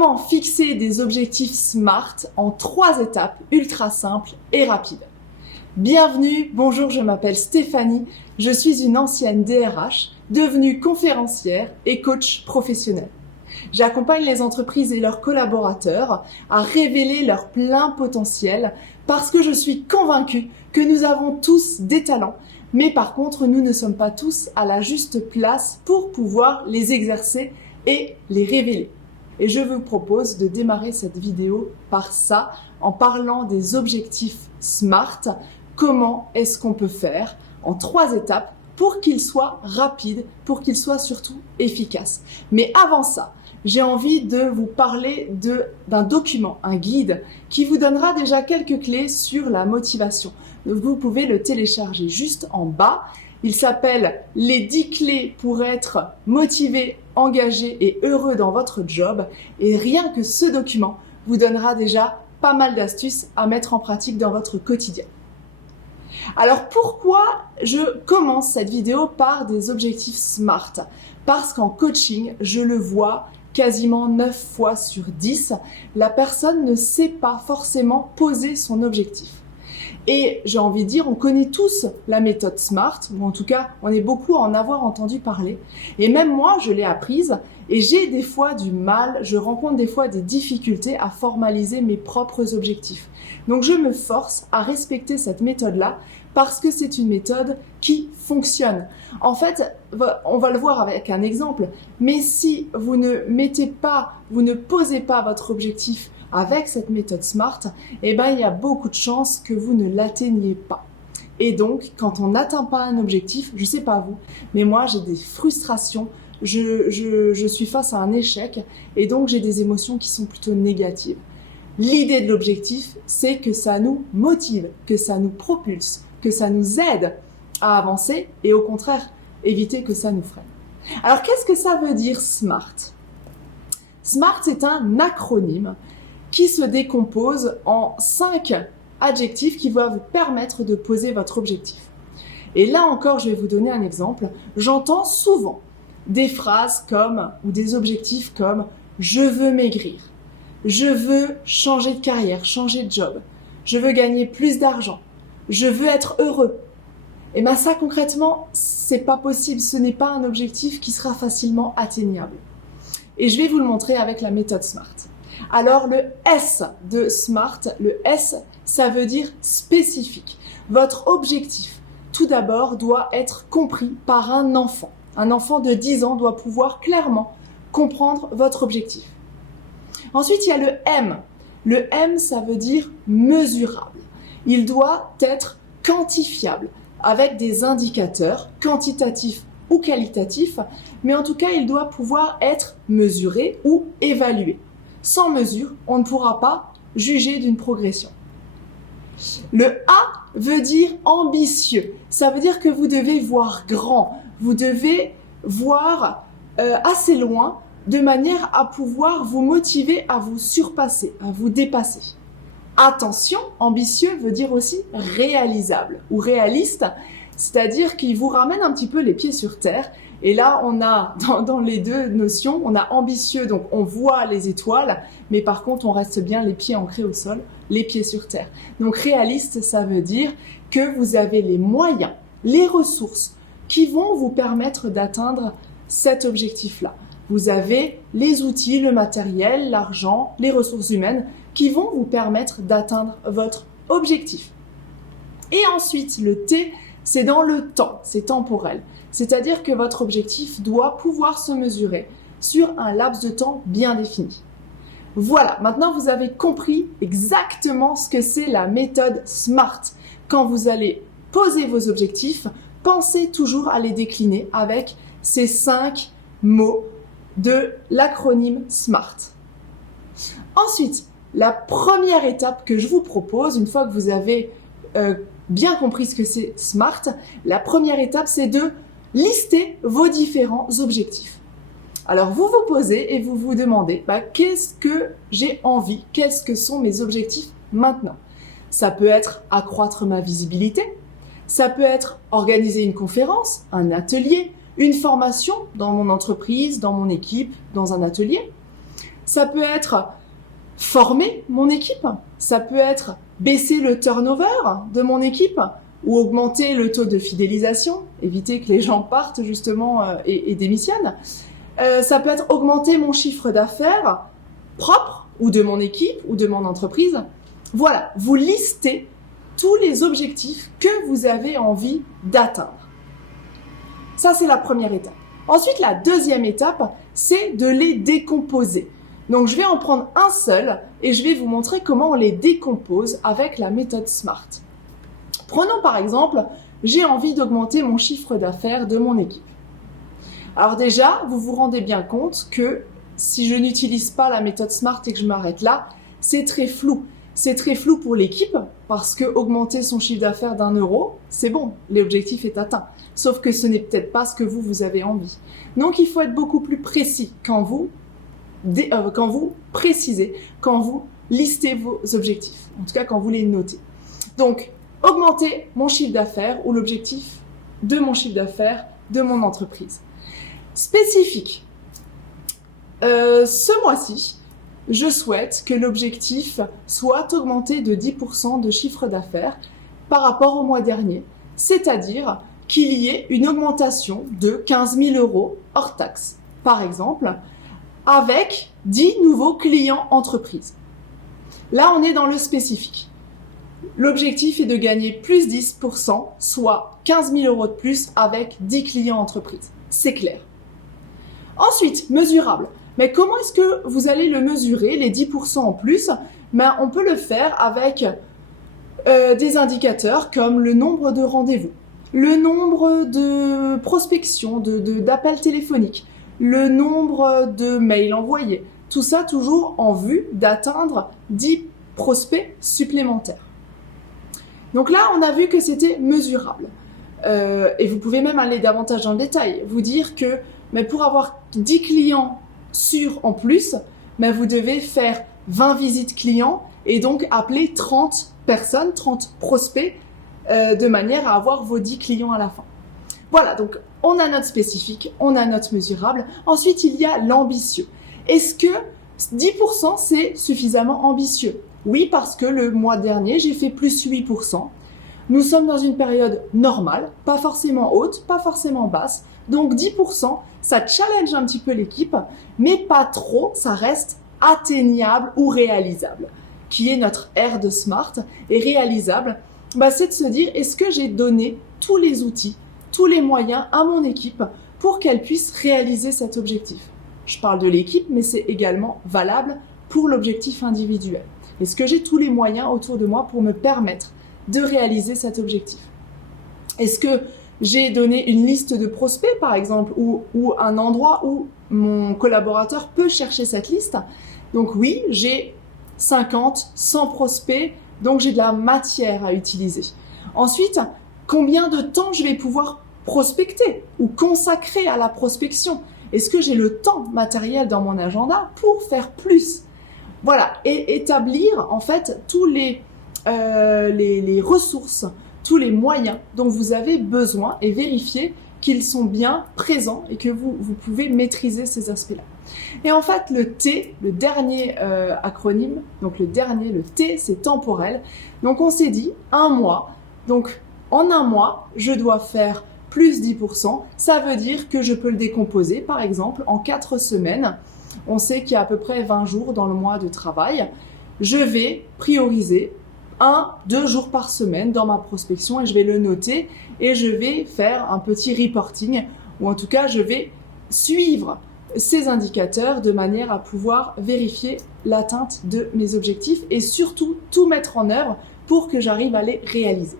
Comment fixer des objectifs SMART en 3 étapes ultra simples et rapides. Bienvenue, bonjour, je m'appelle Stéphanie, je suis une ancienne DRH, devenue conférencière et coach professionnel. J'accompagne les entreprises et leurs collaborateurs à révéler leur plein potentiel parce que je suis convaincue que nous avons tous des talents, mais par contre, nous ne sommes pas tous à la juste place pour pouvoir les exercer et les révéler. Et je vous propose de démarrer cette vidéo par ça, en parlant des objectifs SMART. Comment est-ce qu'on peut faire en 3 étapes pour qu'ils soient rapides, pour qu'ils soient surtout efficaces. Mais avant ça, j'ai envie de vous parler d'un document, un guide, qui vous donnera déjà quelques clés sur la motivation. Donc vous pouvez le télécharger juste en bas. Il s'appelle « Les 10 clés pour être motivé, engagé et heureux dans votre job ». Et rien que ce document vous donnera déjà pas mal d'astuces à mettre en pratique dans votre quotidien. Alors pourquoi je commence cette vidéo par des objectifs SMART? Parce qu'en coaching, je le vois quasiment 9 fois sur 10, la personne ne sait pas forcément poser son objectif. Et j'ai envie de dire, on connaît tous la méthode SMART, ou en tout cas, on est beaucoup à en avoir entendu parler. Et même moi, je l'ai apprise et j'ai des fois du mal, je rencontre des fois des difficultés à formaliser mes propres objectifs. Donc je me force à respecter cette méthode-là parce que c'est une méthode qui fonctionne. En fait, on va le voir avec un exemple, mais si vous ne posez pas votre objectif avec cette méthode SMART, eh ben, il y a beaucoup de chances que vous ne l'atteigniez pas. Et donc, quand on n'atteint pas un objectif, je sais pas vous, mais moi j'ai des frustrations, je suis face à un échec et donc j'ai des émotions qui sont plutôt négatives. L'idée de l'objectif, c'est que ça nous motive, que ça nous propulse, que ça nous aide à avancer et au contraire, éviter que ça nous freine. Alors, qu'est-ce que ça veut dire SMART? SMART, c'est un acronyme qui se décompose en 5 adjectifs qui vont vous permettre de poser votre objectif. Et là encore, je vais vous donner un exemple. J'entends souvent des phrases ou des objectifs comme « je veux maigrir »,« je veux changer de carrière, changer de job »,« je veux gagner plus d'argent »,« je veux être heureux ». Et bien ça concrètement, c'est pas possible, ce n'est pas un objectif qui sera facilement atteignable. Et je vais vous le montrer avec la méthode SMART. Alors le S de SMART, le S, ça veut dire spécifique. Votre objectif, tout d'abord, doit être compris par un enfant. Un enfant de 10 ans doit pouvoir clairement comprendre votre objectif. Ensuite, il y a le M. Le M, ça veut dire mesurable. Il doit être quantifiable avec des indicateurs quantitatifs ou qualitatifs, mais en tout cas, il doit pouvoir être mesuré ou évalué. Sans mesure, on ne pourra pas juger d'une progression. Le A veut dire ambitieux. Ça veut dire que vous devez voir grand. Vous devez voir assez loin de manière à pouvoir vous motiver à vous surpasser, à vous dépasser. Attention, ambitieux veut dire aussi réalisable ou réaliste, c'est-à-dire qu'il vous ramène un petit peu les pieds sur terre. Et là, on a, dans les deux notions, on a ambitieux, donc on voit les étoiles, mais par contre, on reste bien les pieds ancrés au sol, les pieds sur terre. Donc réaliste, ça veut dire que vous avez les moyens, les ressources qui vont vous permettre d'atteindre cet objectif-là. Vous avez les outils, le matériel, l'argent, les ressources humaines qui vont vous permettre d'atteindre votre objectif. Et ensuite, le T, c'est dans le temps, c'est temporel. C'est-à-dire que votre objectif doit pouvoir se mesurer sur un laps de temps bien défini. Voilà, maintenant vous avez compris exactement ce que c'est la méthode SMART. Quand vous allez poser vos objectifs, pensez toujours à les décliner avec ces 5 mots de l'acronyme SMART. Ensuite, la première étape que je vous propose, une fois que vous avez bien compris ce que c'est SMART, la première étape, c'est de lister vos différents objectifs. Alors, vous vous posez et vous vous demandez qu'est-ce que j'ai envie, qu'est-ce que sont mes objectifs maintenant. Ça peut être accroître ma visibilité, ça peut être organiser une conférence, un atelier, une formation dans mon entreprise, dans mon équipe, dans un atelier. Ça peut être former mon équipe, ça peut être baisser le turnover de mon équipe ou augmenter le taux de fidélisation, éviter que les gens partent justement et démissionnent. Ça peut être augmenter mon chiffre d'affaires propre ou de mon équipe ou de mon entreprise. Voilà, vous listez tous les objectifs que vous avez envie d'atteindre. Ça, c'est la première étape. Ensuite, la deuxième étape, c'est de les décomposer. Donc, je vais en prendre un seul et je vais vous montrer comment on les décompose avec la méthode SMART. Prenons par exemple, j'ai envie d'augmenter mon chiffre d'affaires de mon équipe. Alors déjà, vous vous rendez bien compte que si je n'utilise pas la méthode SMART et que je m'arrête là, c'est très flou. C'est très flou pour l'équipe parce que augmenter son chiffre d'affaires d'1 €, c'est bon, l'objectif est atteint. Sauf que ce n'est peut-être pas ce que vous avez envie. Donc, il faut être beaucoup plus précis quand vous précisez, quand vous listez vos objectifs. En tout cas, quand vous les notez. Donc, augmenter mon chiffre d'affaires ou l'objectif de mon chiffre d'affaires de mon entreprise. Spécifique. Ce mois-ci, je souhaite que l'objectif soit augmenté de 10% de chiffre d'affaires par rapport au mois dernier. C'est-à-dire qu'il y ait une augmentation de 15 000 € hors taxe, par exemple, avec 10 nouveaux clients entreprises. Là, on est dans le spécifique. L'objectif est de gagner plus 10%, soit 15 000 € de plus avec 10 clients entreprises. C'est clair. Ensuite, mesurable. Mais comment est-ce que vous allez le mesurer, les 10% en plus? On peut le faire avec des indicateurs comme le nombre de rendez-vous, le nombre de prospections, d'appels téléphoniques, le nombre de mails envoyés. Tout ça toujours en vue d'atteindre 10 prospects supplémentaires. Donc là, on a vu que c'était mesurable. Et vous pouvez même aller davantage dans le détail, vous dire que pour avoir 10 clients sûrs en plus, vous devez faire 20 visites clients et donc appeler 30 personnes, 30 prospects, de manière à avoir vos 10 clients à la fin. Voilà, donc on a notre spécifique, on a notre mesurable. Ensuite, il y a l'ambitieux. Est-ce que 10% c'est suffisamment ambitieux? Oui, parce que le mois dernier, j'ai fait plus 8%. Nous sommes dans une période normale, pas forcément haute, pas forcément basse. Donc 10%, ça challenge un petit peu l'équipe, mais pas trop, ça reste atteignable ou réalisable, qui est notre R de SMART. Et réalisable, c'est de se dire, est-ce que j'ai donné tous les outils, tous les moyens à mon équipe pour qu'elle puisse réaliser cet objectif? Je parle de l'équipe, mais c'est également valable pour l'objectif individuel. Est-ce que j'ai tous les moyens autour de moi pour me permettre de réaliser cet objectif? Est-ce que j'ai donné une liste de prospects, par exemple, ou un endroit où mon collaborateur peut chercher cette liste? Donc oui, j'ai 50, 100 prospects, donc j'ai de la matière à utiliser. Ensuite, combien de temps je vais pouvoir prospecter ou consacrer à la prospection? Est-ce que j'ai le temps matériel dans mon agenda pour faire plus? Voilà, et établir en fait tous les ressources, tous les moyens dont vous avez besoin et vérifier qu'ils sont bien présents et que vous pouvez maîtriser ces aspects-là. Et en fait, le T, le dernier acronyme, donc le T, c'est temporel. Donc on s'est dit un mois. Donc en un mois, je dois faire plus 10%. Ça veut dire que je peux le décomposer, par exemple, en 4 semaines. On sait qu'il y a à peu près 20 jours dans le mois de travail. Je vais prioriser 1-2 jours par semaine dans ma prospection et je vais le noter et je vais faire un petit reporting ou en tout cas je vais suivre ces indicateurs de manière à pouvoir vérifier l'atteinte de mes objectifs et surtout tout mettre en œuvre pour que j'arrive à les réaliser.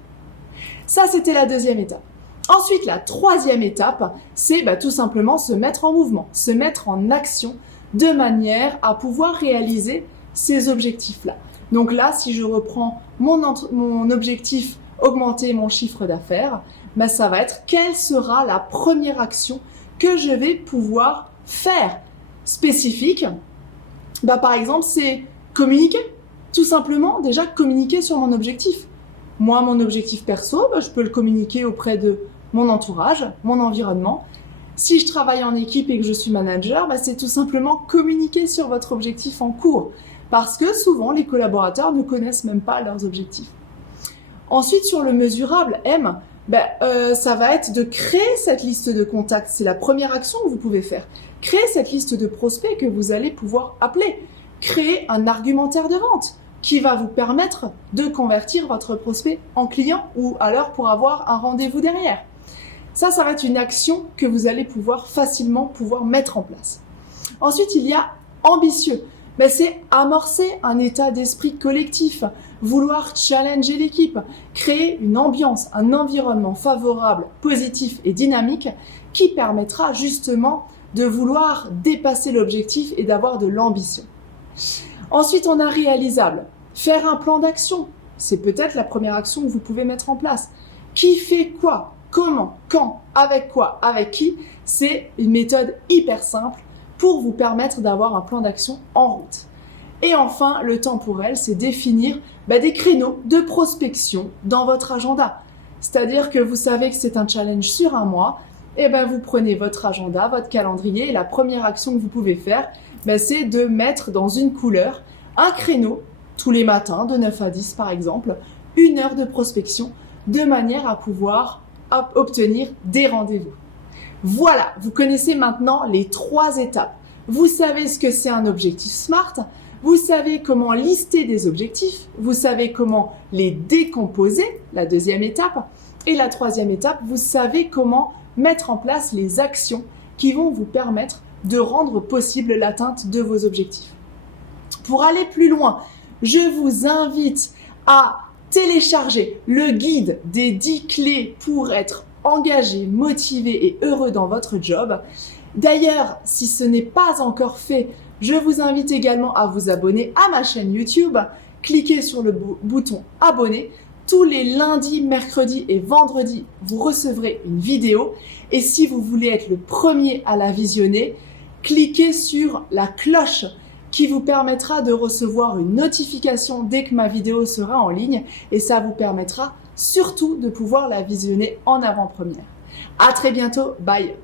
Ça, c'était la deuxième étape. Ensuite, la troisième étape, c'est tout simplement se mettre en mouvement, se mettre en action de manière à pouvoir réaliser ces objectifs-là. Donc là, si je reprends mon objectif, augmenter mon chiffre d'affaires, ça va être quelle sera la première action que je vais pouvoir faire spécifique. Par exemple, c'est communiquer. Tout simplement, déjà communiquer sur mon objectif. Moi, mon objectif perso, je peux le communiquer auprès de mon entourage, mon environnement. Si je travaille en équipe et que je suis manager, c'est tout simplement communiquer sur votre objectif en cours. Parce que souvent, les collaborateurs ne connaissent même pas leurs objectifs. Ensuite, sur le mesurable, M, ça va être de créer cette liste de contacts. C'est la première action que vous pouvez faire. Créer cette liste de prospects que vous allez pouvoir appeler. Créer un argumentaire de vente qui va vous permettre de convertir votre prospect en client ou alors pour avoir un rendez-vous derrière. Ça va être une action que vous allez facilement mettre en place. Ensuite, il y a ambitieux. C'est amorcer un état d'esprit collectif, vouloir challenger l'équipe, créer une ambiance, un environnement favorable, positif et dynamique qui permettra justement de vouloir dépasser l'objectif et d'avoir de l'ambition. Ensuite, on a réalisable. Faire un plan d'action. C'est peut-être la première action que vous pouvez mettre en place. Qui fait quoi? Comment? Quand? Avec quoi? Avec qui? C'est une méthode hyper simple pour vous permettre d'avoir un plan d'action en route. Et enfin, le temporel, c'est définir des créneaux de prospection dans votre agenda. C'est-à-dire que vous savez que c'est un challenge sur un mois, et vous prenez votre agenda, votre calendrier, et la première action que vous pouvez faire, c'est de mettre dans une couleur un créneau tous les matins de 9 à 10 par exemple, 1 heure de prospection, de manière à pouvoir obtenir des rendez-vous. Voilà, vous connaissez maintenant les 3 étapes. Vous savez ce que c'est un objectif SMART, vous savez comment lister des objectifs, vous savez comment les décomposer, la 2e étape, et la 3e étape, vous savez comment mettre en place les actions qui vont vous permettre de rendre possible l'atteinte de vos objectifs. Pour aller plus loin, je vous invite à télécharger le guide des 10 clés pour être engagé, motivé et heureux dans votre job. D'ailleurs, si ce n'est pas encore fait, je vous invite également à vous abonner à ma chaîne YouTube. Cliquez sur le bouton abonner. Tous les lundis, mercredis et vendredis, vous recevrez une vidéo. Et si vous voulez être le premier à la visionner, cliquez sur la cloche qui vous permettra de recevoir une notification dès que ma vidéo sera en ligne et ça vous permettra surtout de pouvoir la visionner en avant-première. À très bientôt, bye!